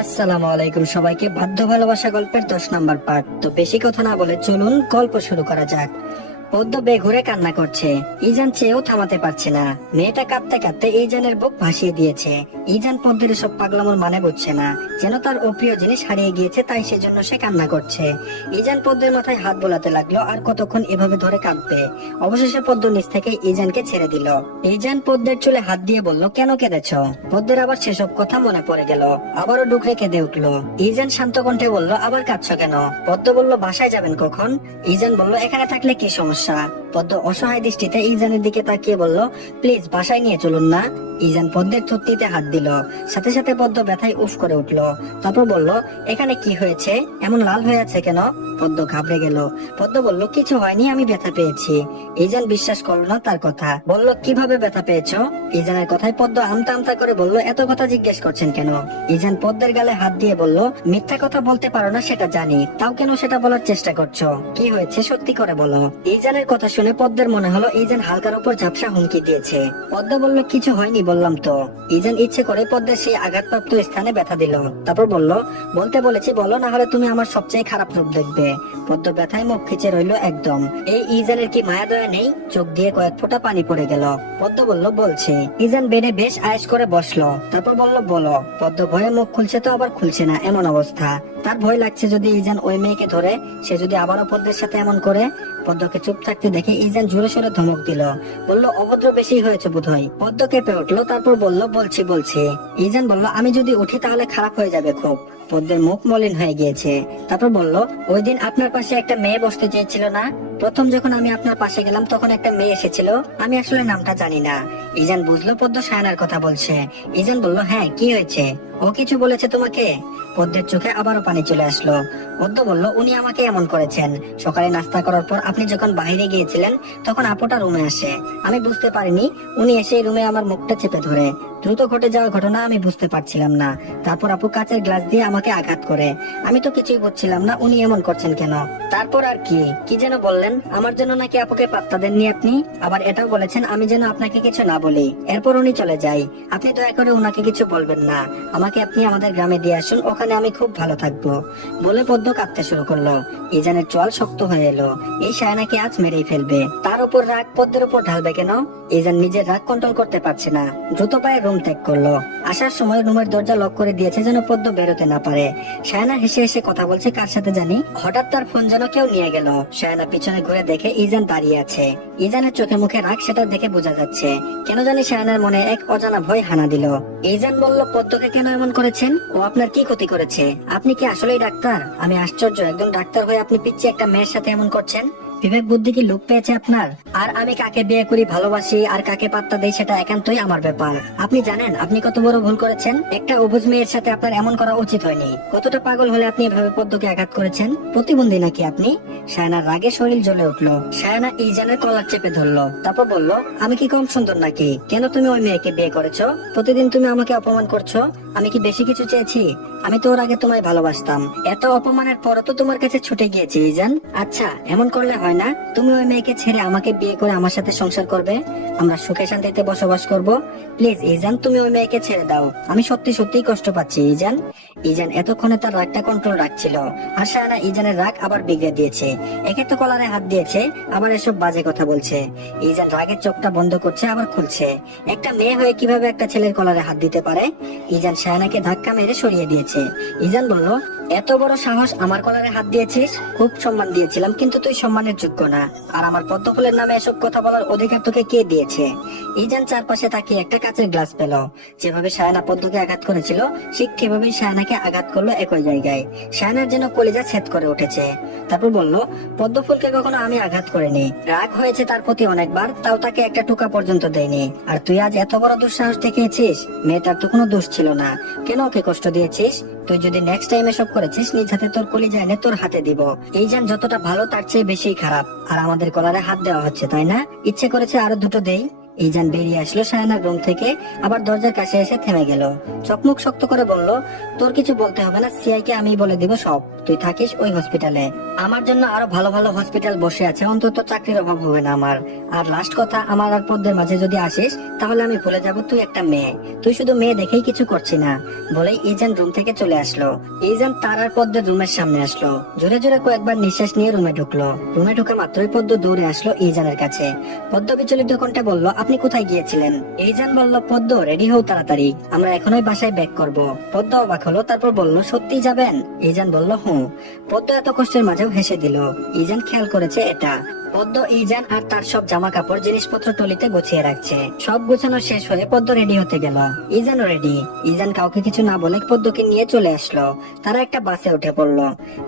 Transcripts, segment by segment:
আসসালামু আলাইকুম সবাইকে। বাধ্য ভালোবাসা গল্পের 10 নম্বর পার্ট। তো বেশি কথা না বলে চলুন গল্প শুরু করা যাক। পদ্ম বেঘুরে কান্না করছে, ইজান চেয়েও থামাতে পারছে না। মেয়েটা কাঁদতে কাঁদতে ইজানের বুক ভাসিয়ে দিয়েছে। ইজান পদ্মের সব পাগলামোর মানে বুঝছে না, যেন তার অপ্রিয় জিনিস হারিয়ে গিয়েছে, তাই সেজন্য সে কান্না করছে। ইজান পদ্মের মাথায় হাত বোলাতে লাগলো, আর কতক্ষণ এভাবে ধরে কাঁদবে। অবশেষে পদ্ম নিচ থেকে ইজানকে ছেড়ে দিল। ইজান পদ্মের চুলে হাত দিয়ে বলল, কেন কেঁদেছ? পদ্মের আবার সেসব কথা মনে পড়ে গেল, আবারও ডুকরে কেঁদে উঠলো। ইজান শান্ত কণ্ঠে বলল, আবার কাঁদছো কেন? পদ্ম বলল, বাসায় যাবেন কখন? ইজান বলল, এখানে থাকলে কি সমস্যা? পদ্ম অসহায় দৃষ্টিতে ইজানের দিকে তাকিয়ে বলল, প্লিজ বাসায় নিয়ে চলুন না। ইজান পদ্মের থুতনিতে হাত দিল, সাথে সাথে পদ্ম ব্যথায় উফ করে উঠলো। তারপর বলল, এখানে কি হয়েছে? এমন লাল হয়ে আছে কেন? পদ্ম ঘাবড়ে গেল। পদ্ম বলল, কিছু হয়নি, আমি ব্যথা পেয়েছি। ইজান বিশ্বাস করলো না তার কথা, বলল, কিভাবে ব্যথা পেয়েছো? ইজানের কথায় পদ্ম আমতা আমতা করে বলল, এত কথা জিজ্ঞেস করছেন কেন? ইজান পদ্মের গালে হাত দিয়ে বলল, মিথ্যা কথা বলতে পারো না সেটা জানি, তাও কেন সেটা বলার চেষ্টা করছো? কি হয়েছে সত্যি করে বলো। ইজানের কথা শুনে পদ্মের মনে হলো ইজান হালকার উপর ঝাপসা হুমকি দিয়েছে। পদ্ম বলল, কিছু হয়নি বললাম তো। ইজান ইচ্ছে করে পদ্মের সেই আঘাতপ্রাপ্ত স্থানে ব্যথা দিল। তারপর বলল, বলতে বলেছি বলো, না হলে তুমি আমার সবচেয়ে খারাপ রূপ দেখবে। পদ্ম ব্যথায় মুখ খিচে রইল একদম। এই ইজানের কি মায়া দয়া নেই? চোখ দিয়ে কয়েক ফোঁটা পানি পড়ে গেল। পদ্ম বলল, বলছে। ইজান বেডে বেশ আয়েশ করে বসলো, তারপর বলল, বলো। পদ্ম ভয়ে মুখ খুলছে তো আবার খুলছে না, এমন অবস্থা। তার ভয় লাগছে যদি ইজান ওই মেয়েকে ধরে, সে যদি আবারও পদ্মের সাথে এমন করে। পদ্মকে চুপ থাকতে দেখে ইজান জোরে সোরে ধমক দিল, বলল, অভদ্র বেশি হয়েছে বোধহয়। পদ্ম কেঁপে উঠলো, তারপর বলল, বলছি বলছি। ইজান বলল, আমি যদি উঠি তাহলে খারাপ হয়ে যাবে খুব। পদ্মের মুখ মলিন হয়ে গিয়েছে। তারপর বলল, ওই দিন আপনার পাশে একটা মেয়ে বসতে চেয়েছিল না? প্রথম যখন আমি আপনার পাশে গেলাম তখন একটা মেয়ে এসেছিল, আমি আসলে নামটা জানি না। ইজান বুঝলো পদ্ম সায়নার কথা বলছে। ইজান বলল, হ্যাঁ কি হয়েছে? ও কিছু বলেছে তোমাকে? পদ্মের চোখে আবারও পানি চলে আসলো। পদ্ম বলল, উনি আমাকে এমন করেছেন। সকালে নাস্তা করার পর আপনি যখন বাইরে গিয়েছিলেন তখন আপুটা রুমে আসে, আমি বুঝতে পারিনি। উনি এসে রুমে আমার মুখটা চেপে ধরে। দ্রুত ঘটে যাওয়া ঘটনা আমি বুঝতে পারছিলাম না। তারপর আপু কাচের গ্লাস দিয়ে আমাকে আঘাত করে। আমি তো কিছুই বুঝছিলাম না উনি এমন করছেন কেন। তারপর আর কি কি যেন বললেন, আমার জন্য নাকি আপুকে পাত্তা দেননি আপনি। আবার এটাও বলেছেন আমি যেন আপনাকে কিছু না বলি। এরপর উনি চলে যায়। আপনি দয়া করে উনাকে কিছু বলবেন না। আমাকে আপনি আমাদের গ্রামে দিয়ে আসুন, ওখানে আমি খুব ভালো থাকবো। বলে পদ্ম কাঁদতে শুরু করলো। ইজানের চোয়াল শক্ত হয়ে এলো। এই শায়নাকে আজ মেরেই ফেলবে। তার উপর রাগ পদ্মের উপর ঢালবে কেন? ইজান নিজের রাগ কন্ট্রোল করতে পারছে না, দ্রুত পায়ে রুম ত্যাগ করলো। আসার সময় রুমের দরজা লক করে দিয়েছে যেন পদ্ম বেরোতে না পারে। শায়না হেসে হেসে কথা বলছে কার সাথে জানি। হঠাৎ তার ফোন যেন কেউ নিয়ে গেল। শায়না পিছনে ঘুরে দেখে ইজান দাঁড়িয়ে আছে। ইজানের চোখে মুখে রাগ সেটা দেখে বোঝা যাচ্ছে। কেন জানি শায়নার মনে এক অজানা ভয় হানা দিল। ইজান বলল, পদ্মকে কেন এমন করেছেন? ও আপনার কি ক্ষতি করেছে? আপনি কি আসলেই ডাক্তার? আমি আশ্চর্য, একজন ডাক্তার হয়ে আপনি পিচ্ছি একটা মেয়ের সাথে এমন করছেন। বিবেক বুদ্ধি কি লোপ পেয়েছে আপনার? আর আমি কাকে বিয়ে করি, ভালোবাসি আর কাকে পাত্তা দেই সেটা একান্তই আমার ব্যাপার। আপনি জানেন আপনি কত বড় ভুল করেছেন। একটা অবুঝ মেয়ের সাথে আপনার এমন করা উচিত হয়নি। কতটা পাগল হলে আপনি এভাবে পদ্মকে আঘাত করেছেন? প্রতিবন্ধী নাকি আপনি? শায়নার রাগে শরীর জ্বলে উঠলো। শায়না ইজানের কলার চেপে ধরলো, তারপর বলল, আমি কি কম সুন্দর নাকি? কেন তুমি ওই মেয়েকে বিয়ে করেছো? প্রতিদিন তুমি আমাকে অপমান করছো। আমি কি বেশি কিছু চেয়েছি? আমি তো ওর আগে তোমায় ভালোবাসতাম। এত অপমানের পরও তো তোমার কাছে ছুটে গিয়েছি ইজান। আচ্ছা এমন করলে হয় না? তুমি ওই মেয়েকে ছেড়ে আমাকে বিয়ে করে আমার সাথে সংসার করবে, আমরা সুখে শান্তিতে বসবাস করব। প্লিজ ইজান, তুমি ওই মেয়েকে ছেড়ে দাও। আমি সত্যি সত্যিই কষ্ট পাচ্ছি ইজান। ইজান এতক্ষণে তার রাগটা কন্ট্রোল রাখছিল, আর শায়না ইজানের রাগ আবার বিগড়ে দিয়েছে। একে তো কলারে হাত দিয়েছে, আবার এসব বাজে কথা বলছে। ইজান রাগের চোখটা বন্ধ করছে আবার খুলছে। একটা মেয়ে হয়ে কিভাবে একটা ছেলের কলারে হাত দিতে পারে? ইজান শায়নাকে ধাক্কা মেরে সরিয়ে দিয়েছে। ইজান বলল, এত বড় সাহস, আমার কলারে হাত দিয়েছিস? খুব সম্মান দিয়েছিলাম, কিন্তু তুই সম্মানের যোগ্য না। আর আমার পদ্মফুলের নামে এসব কথা বলার অধিকার তোকে কে দিয়েছে? ইজান চারপাশে তাকিয়ে একটা কাচের গ্লাস পেল। যেভাবে শায়না পদ্মকে আঘাত করেছিল ঠিক সেভাবেই শায়নাকে আঘাত করলো একই জায়গায়। শায়নার যেন কলিজা ছেদ করে উঠেছে। তারপর বলল, পদ্মফুলকে কখনো আমি আঘাত করিনি। রাগ হয়েছে তার প্রতি অনেকবার, তাও তাকে একটা টুকা পর্যন্ত দেয়নি। আর তুই আজ এত বড় দুঃসাহস দেখিয়েছিস? মেয়েটার তো কোনো দোষ ছিল না, কেন ওকে কষ্ট দিয়েছিস? তুই যদি নেক্সট টাইম এসব করেছিস নিজ হাতে তোর কলিজা এনে তোর হাতে দিব। ইজান যতটা ভালো তার চেয়ে বেশি খারাপ। আর আমাদের কলারে হাত দেওয়া হচ্ছে তাই না? ইচ্ছে করেছে আরো দুটো দেই। ইজান বেরিয়ে আসলো সায়ানার রুম থেকে, আবার দরজার কাছে এসে থেমে গেল। চোখমুখ শক্ত করে বলল, তোর কিছু বলতে হবে না, সিআই কে আমি বলে দিব সব। তুই থাকিস ওই হসপিটালে, আমার জন্য আরো ভালো ভালো হসপিটাল বসে আছে, অন্তত চাকরির অভাব হবে না আমার। আর লাস্ট কথা, আমার আর পদ্মের মাঝে যদি আসিস তাহলে আমি ভুলে যাব তুই একটা মেয়ে। তুই শুধু মেয়ে দেখেই কিছু করছি না। বলেই ইজান রুম থেকে চলে আসলো। ইজান তার আর পদ্মের রুমের সামনে আসলো, জোরে জোরে কয়েকবার নিঃশ্বাস নিয়ে রুমে ঢুকলো। রুমে ঢুকে মাত্রই পদ্ম দৌড়ে আসলো ইজানের কাছে। পদ্ম বিচলিত কণ্ঠে বলল, আপনি কোথায় গিয়েছিলেন? ইজান বলল, পদ্ম রেডি হও তাড়াতাড়ি, আমরা এখনই বাসায় ব্যাক করব। পদ্ম অবাক হলো, তারপর বলল, সত্যি যাবেন? ইজান বলল, হুঁ। পদ্ম এত কষ্টের মাঝেও হেসে দিল। ইজান খেয়াল করেছে এটা। পদ্ম ইজান আর তার সব জামা কাপড় জিনিসপত্র টলিতে গুছিয়ে রাখছে। সব গুছানো শেষ হয়ে পদ্ম রেডি হতে গেল। ইজানও রেডি। ইজান কাউকে কিছু না বলে পদ্মকে নিয়ে চলে আসলো। তারা একটা বাসে উঠে পড়লো।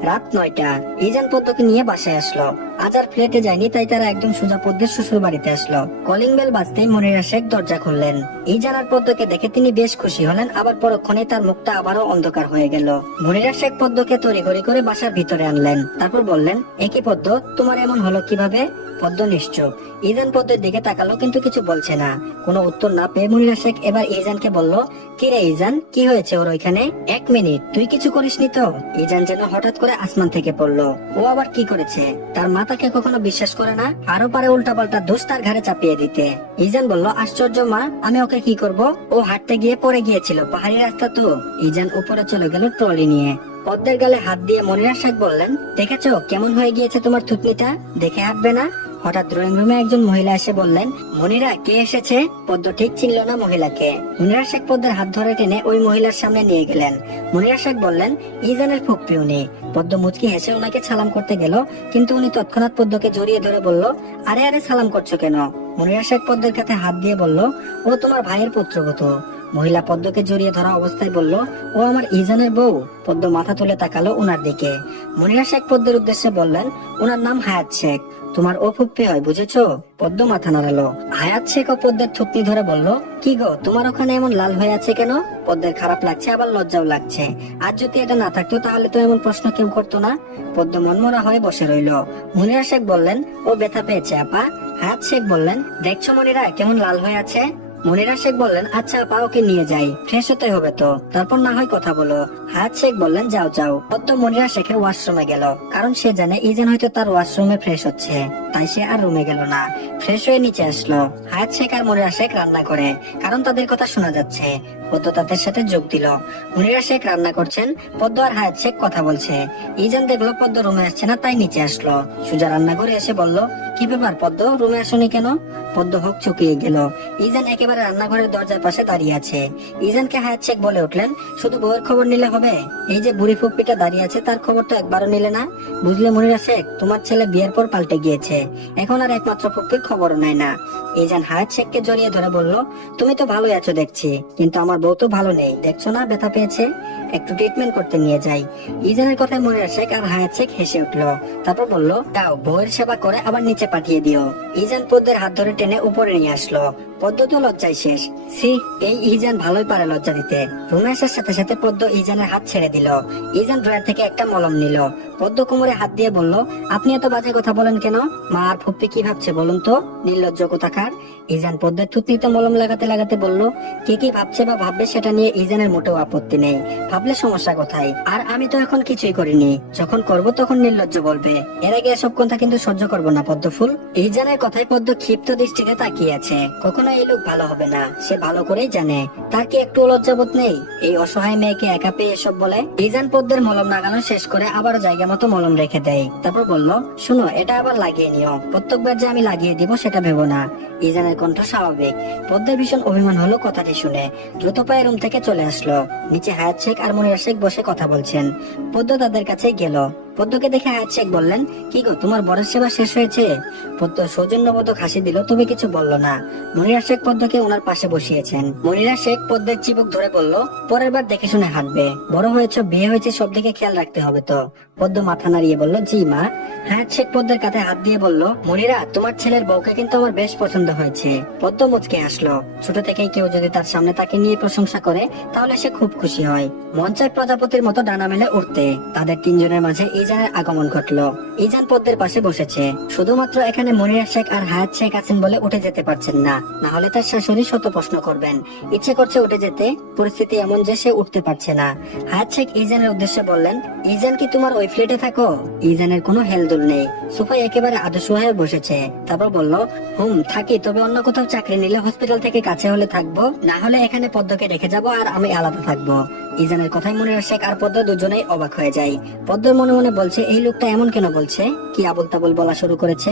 রাত 9টা। ইজান পদ্মকে নিয়ে বাসায় আসলো। আজ আর ফ্ল্যাটে যায়নি, তাই তারা একদম সোজা পদ্মের শ্বশুর বাড়িতে আসলো। কলিং বেল বাজতেই মনিরা শেখ দরজা খুললেন। ইজান আর পদ্মকে দেখে তিনি বেশ খুশি হলেন, আবার পরক্ষণে তার মুখটা আবারও অন্ধকার হয়ে গেল। মনিরা শেখ পদ্মকে তড়িঘড়ি করে বাসার ভিতরে আনলেন। তারপর বললেন, একই পদ্ম, তোমার এমন হলো কিভাবে? পদ্ম নিশ্চুপ। ইজান পদ্মের দিকে তাকালো, কিন্তু কিছু বলছে না। কোনো উত্তর না পেয়ে মনিরা শেখ এবার ইজানকে বলল, কি রে ইজান, কি হয়েছে ওর ওইখানে? 1 মিনিট, তুই কিছু করিসনি তো? ইজান যেন হঠাৎ করে আসমান থেকে পড়লো। ও আবার কি করেছে? তার মাতাকে কখনো বিশ্বাস করে না, আরো পারে উল্টা পাল্টা দোষ তার ঘাড়ে চাপিয়ে দিতে। ইজান বলল, আশ্চর্য মা, আমি ওকে কি করব? ও হাঁটতে গিয়ে পড়ে গিয়েছিল, পাহাড়ি রাস্তা তো। ইজান উপরে চলে গেল ট্রলি নিয়ে। পদ্মের গালে হাত দিয়ে মনিরা শেখ বললেন, দেখেছো কেমন হয়ে গিয়েছে তোমার থুতনিটা? দেখে হাঁটবে না? হঠাৎ ড্রয়িং রুমে একজন মহিলা এসে বললেন, মনিরা, কে এসেছে? পদ্ম ঠিক চিনল না মহিলাকে। মনিরা শেখ পদ্মের হাত ধরে টেনে ওই মহিলার সামনে নিয়ে গেলেন। মনিরা শেখ বললেন, ইজানের ফুপ্পি উনি। পদ্ম মুচকি হেসে ওনাকে সালাম করতে গেল, কিন্তু উনি তৎক্ষণাৎ পদ্মকে জড়িয়ে ধরে বলল, আরে আরে, সালাম করছো কেন? মনিরা শেখ পদ্মের কাছে হাত দিয়ে বলল, ও তোমার ভাইয়ের পুত্রবধূ। মহিলা পদ্মকে জড়িয়ে ধরা অবস্থায় বলল, ও আমার ইজানের বউ। পদ্ম মাথা তুলে তাকালো উনার দিকে। মনিরা শেখ পদ্মের উদ্দেশ্যে বললেন, ওনার নাম হায়াত শেখ, তোমার ও ফুপ্পি হয়, বুঝেছো? পদ্ম মাথা নাড়ালো। হায়াত শেখ ও পদ্মের থুতনি ধরে বলল, কি গো, তোমার ওখানে এমন লাল হয়ে আছে কেন? পদ্মের খারাপ লাগছে, আবার লজ্জাও লাগছে। আজ যদি এটা না থাকতো তাহলে তো এমন প্রশ্ন কেউ করতো না। পদ্ম মনমরা হয়ে বসে রইল। মনিরা শেখ বললেন, ও ব্যথা পেয়েছে আপা। হায়াত শেখ বললেন, দেখছো মনিরা কেমন লাল হয়ে আছে? মনিরা শেখ বললেন, আচ্ছা আপা, ওকে নিয়ে যাই, ফ্রেশ হতে হবে তো, তারপর না হয় কথা বলো। হায়াত শেখ বললেন, যাও যাও। পদ্ম মনিরা শেখের ওয়াশরুমে গেল, কারণ সে জানে ইজান হয়তো তার ওয়াশরুমে ফ্রেশ হচ্ছে, তাই সে আর রুমে গেল না। ফ্রেশ হয়ে নিচে আসলো। হায়াত শেখ আর মনিরা শেখ রান্না করে, কারণ তাদের কথা শোনা যাচ্ছে। পদ্ম তাদের সাথে যোগ দিল। মনিরা শেখ রান্না করছেন, পদ্ম আর হায়াত শেখ কথা বলছে। ইজান দেখলো পদ্ম রুমে আসছে না, তাই নিচে আসলো। সুজা রান্নাঘরে এসে বলল, কি ব্যাপার পদ্ম, রুমে আসনি কেন? পদ্ম হোক চুকিয়ে গেল। ইজান একেবারে রান্নাঘরের দরজার পাশে দাঁড়িয়ে আছে। ইজানকে হায়াত শেখ বলে উঠলেন, শুধু বউয়ের খবর নিলে হবে? এই যে বুড়ি ফুপ্পিটা দাঁড়িয়ে আছে, তার খবর তো একবারও নিলে না। বুঝলে মনিরা শেখ, তোমার ছেলে বিয়ের পর পাল্টে গিয়েছে, এখন আর একমাত্র ফুপ্পির খবরও নেয় না। ইজান হায়াত শেখকে জড়িয়ে ধরে বলল, তুমি তো ভালোই আছো দেখছি, কিন্তু আমার বউ তো ভালো নেই, দেখছো না ব্যথা পেয়েছে, একটু ট্রিটমেন্ট করতে নিয়ে যাই। ইজানের কথায় মনিরা শেখ আর হায়াত শেখ হেসে উঠলো। তারপর বলল, যাও বউয়ের সেবা করে আবার নিচে পাঠিয়ে দিও। ইজান পদ্মের হাত ধরে টেনে উপরে নিয়ে আসলো। পদ্ম তো লজ্জায় শেষ। সি, এই ইজান ভালোই পারে লজ্জা দিতে। রুমে আসার সাথে সাথে পদ্ম ইজানের হাত ছেড়ে দিল। ইজান ড্রয়ার থেকে একটা মলম নিল। পদ্ম কোমরে হাত দিয়ে বলল, আপনি এত বাজে কথা বলেন কেন? মা আর ফুপ্পি কি ভাবছে বলুন তো, নির্লজ্জ কোথাকার। ইজান পদ্মের থুতনিতে মলম লাগাতে লাগাতে বলল, কে কি ভাবছে বা ভাববে সেটা নিয়ে ইজানের মোটেও আপত্তি নেই, ভাবলে সমস্যা কোথায়? আর আমি তো এখন কিছুই করিনি, যখন করব তখন নির্লজ্জ বলবে। এর আগে এসব কথা কিন্তু সহ্য করবো না পদ্মফুল। ইজানের কথায় পদ্ম ক্ষিপ্ত দৃষ্টিতে তাকিয়ে আছে। কখনো এই লোক ভালো হবে না, সে ভালো করেই জানে। তার কি একটু লজ্জাবোধ নেই এই অসহায় মেয়েকে একা পেয়ে এসব বলে? ইজান পদ্মের মলম লাগানো শেষ করে আবার জায়গা মতো মলম রেখে দেয়। তারপর বলল, শুনো, এটা আবার লাগিয়ে নিও, প্রত্যেকবার যে আমি লাগিয়ে দিব সেটা ভেবো না। ইজানের কণ্ঠ স্বাভাবিক। পদ্মের ভীষণ অভিমান হলো কথাটি শুনে। দ্রুত পায়ে রুম থেকে চলে আসলো। নিচে হায়াত শেখ আর মনিরা শেখ বসে কথা বলছেন। পদ্ম তাদের কাছে গেল। পদ্মকে দেখে হায়াত শেখ বললেন, কি গো, তোমার বরের সেবা শেষ হয়েছে? পদ্ম সৌজন্যবোধক হাসি দিল, তবে কিছু বলল না। মনিরা শেখ পদ্মকে ওনার পাশে বসিয়েছেন। মনিরা শেখ পদ্মের চিবুক ধরে বলল, পরের বার দেখে শুনে হাঁটবে, বড় হয়েছে, বিয়ে হয়েছে, সব দিকে খেয়াল রাখতে হবে তো। পদ্ম মাথা নাড়িয়ে বলল, জি মা। হায়াত শেখ পদ্মের কাঁধে হাত দিয়ে বলল, মনিরা, তোমার ছেলের বউকে কিন্তু আমার বেশ পছন্দ হয়েছে। পদ্ম মুচকে আসলো। ছোট থেকেই কেউ যদি তার সামনে তাকে নিয়ে প্রশংসা করে তাহলে সে খুব খুশি হয়। মন চায় প্রজাপতির মতো ডানা মেলে উঠতে। তাদের তিনজনের মাঝে ইজানের আগমন ঘটলো। ইজান পদ্মের পাশে বসেছে। শুধুমাত্র এখানে মনিরা শেখ আর হায়াত শেখ আছেন বলে উঠে যেতে পারছেন না, না হলে তার শাশুড়ি শত প্রশ্ন করবেন। ইচ্ছে করছে উঠে যেতে, পরিস্থিতি এমন যে সে উঠতে পারছে না। হায়াত শেখ ইজানের উদ্দেশ্যে বললেন, ইজান কি তোমার ওই ফ্ল্যাটে থাকো? ইজানের কোনো হেলদোল নেই, সোফায় একেবারে আদর্শ হয়ে বসেছে। তারপর বলল, থাকি, তবে অন্য কোথাও চাকরি নিলে হসপিটাল থেকে কাছে হলে থাকবো, না হলে এখানে পদ্মকে রেখে যাবো আর আমি আলাদা থাকবো। ইজানের কথায় মনিরা শেখ আর পদ্ম দুজনেই অবাক হয়ে যায়। পদ্ম মনে মনে বলছে, এই লোকটা এমন কেন বলছে, কি আবল তাবল বলা শুরু করেছে।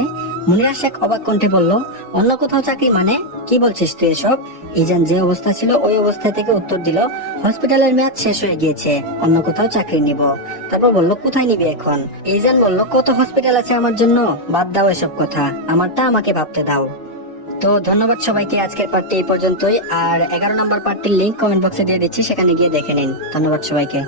মনিরা শেখ অবাক কণ্ঠে বলল, অন্য কোথাও চাকরি মানে কি বলছিস তুই এসব? ইজান যে অবস্থা ছিল ওই অবস্থা থেকে উত্তর দিল, হসপিটালের মেয়াদ শেষ হয়ে গিয়েছে, অন্য কোথাও চাকরি নিব। তারপর বলল, কোথায় নিবি এখন? ইজান বলল, কত হসপিটাল আছে আমার জন্য, বাদ দাও এসব কথা, আমারটা আমাকে ভাবতে দাও। তো ধন্যবাদ সবাইকে, আজকের পার্টটি এই পর্যন্তই। আর 11 নম্বর পার্টটির লিংক কমেন্ট বক্সে দিয়ে দিচ্ছি, সেখানে গিয়ে দেখে নিন। ধন্যবাদ সবাইকে।